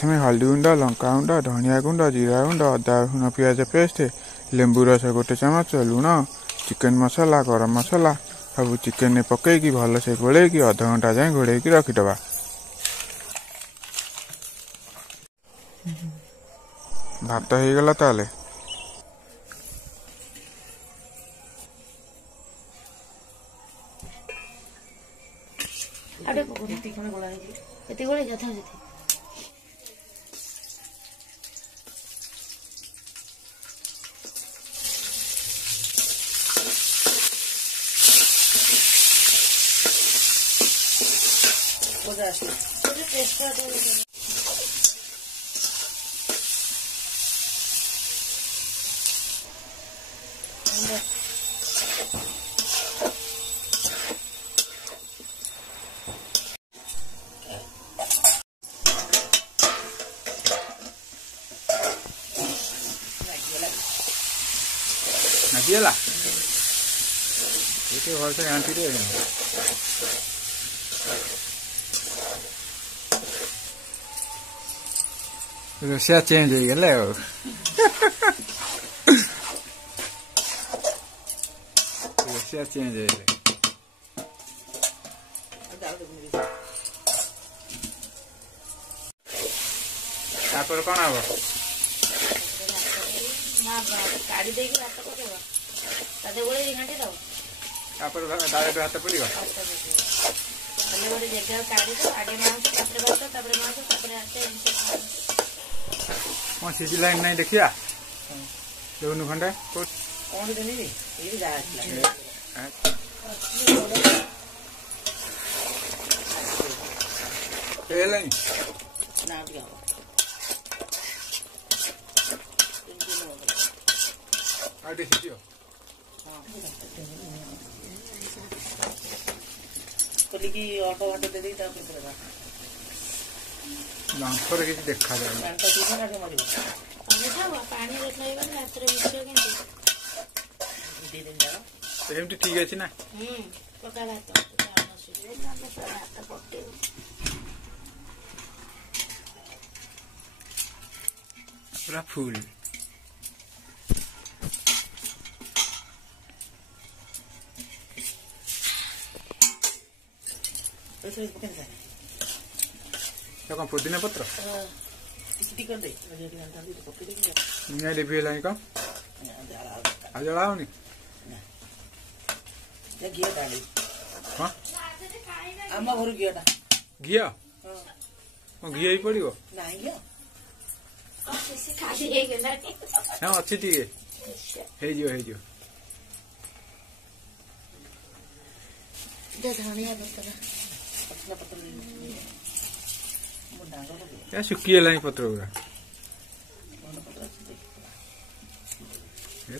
प्रथम हल्दी गुंड लंका गुंड धनिया गुंड जीरा गुंड अदा रसुण पियाज पेस्ट लेंबू रस गोटे चमच लुण चिकेन मसला गरम मसला सब चिकेन पकईकी भलसे गोल अध घंटा जाए घोड़े रखिदबा। भात हो गला ताले नाला भल से घाटी दे रोसिया चेंज हो गले रोसिया चेंज हो गले तापर कौन हम काढ़ी देगी भात पकेब तादे गोले घाटी दब तापर डायरेक्ट भात पड़िबा पहले गोटे जगह काढ़ी दो आगे मांस तापर भात तापर मांस तापर आते कौन सीधी लाइन नहीं देखिया दोनों खंडे कौन देनी ये जा ए लाइन ना दिया आटे सीटियो कोली ऑटो ऑटो दे दी ता पेपर दा मांसर किसी देखा जाए मांस तीन काटे मरिबो पानी खावा पानी रखलाइबा रात्र मिसियो केंती दे दिन जा एमटी ठीक अछि ना पका भात चावल सुजे ना भात पटे पूरा फुल eso es porque तो कौन पुदीना पत्र किसी कर दे मुझे भी अंदर भी तो पकड़ देंगे नहीं ले भी लाइन का आ जलाओ नहीं ये घी डाली हां आमा घर घी डा घिया हां घिया ही पड़ियो नहीं यो से खाली हे गेला हां अच्छी ठीक है जो दे धनिया पत्ता या सुखी पत्र गुरा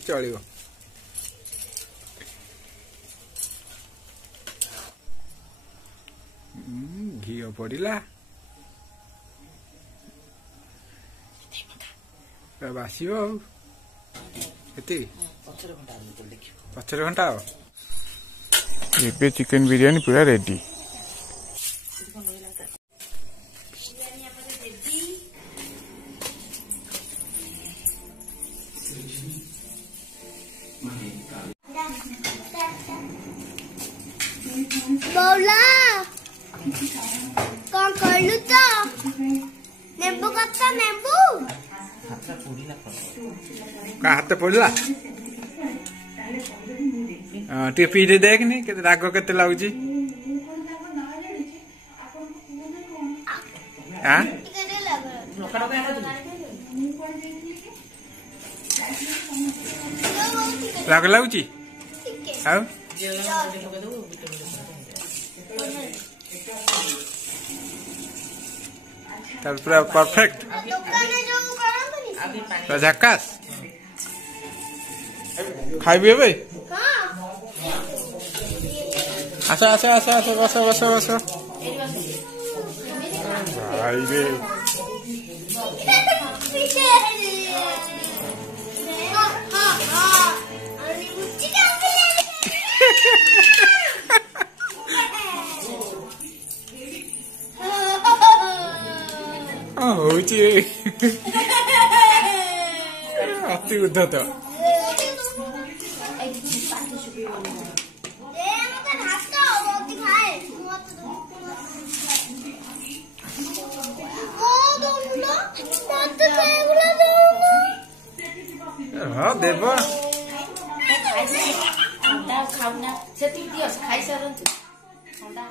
चलो घी पड़ा बासिब पचर घंटा ए चिकेन बिरयानी पूरा रेडी बोला कौन कर लू तो नींबू कत्ता नींबू का हाथ पड़ला टे पीटे देखनी के राग केते लागुची हां राग लागुची हां पूरा परफेक्ट झकास खाइबे भाई आस आस आस आस बस बस बस खाइबे ହଉଛି ଅତି ଉଦ୍ଧତ। ହଁ ଦେବ ଥଣ୍ଡା ଖାଉନା ସେତିକି ଦିଅ ଖାଇସାରନ୍ତୁ ଥଣ୍ଡା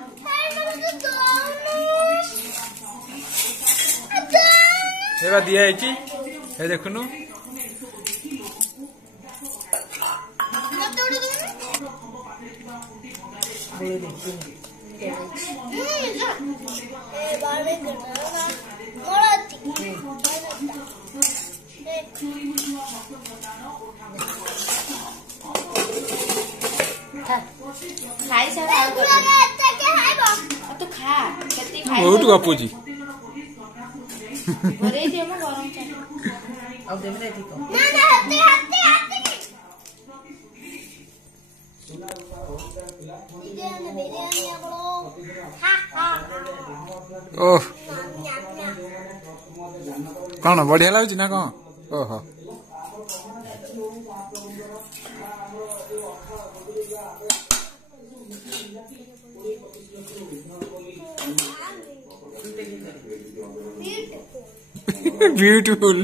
ଏବା ଦିଆ ହେଇଛି ଏ ଦେଖୁନୁ ଖାଇସାର ତୁ ଖା ସେତିକି ବହୁତ ଗପୁଛି। ଘରେ ଦିଅ ମୁଁ ଗରମ ଚାଲ ଆଉ ଦେବେ ଓହ କଣ ବଢିଆ ଲାଗୁଛି ନା କଣ? ଓହୋ ब्यूटीफुल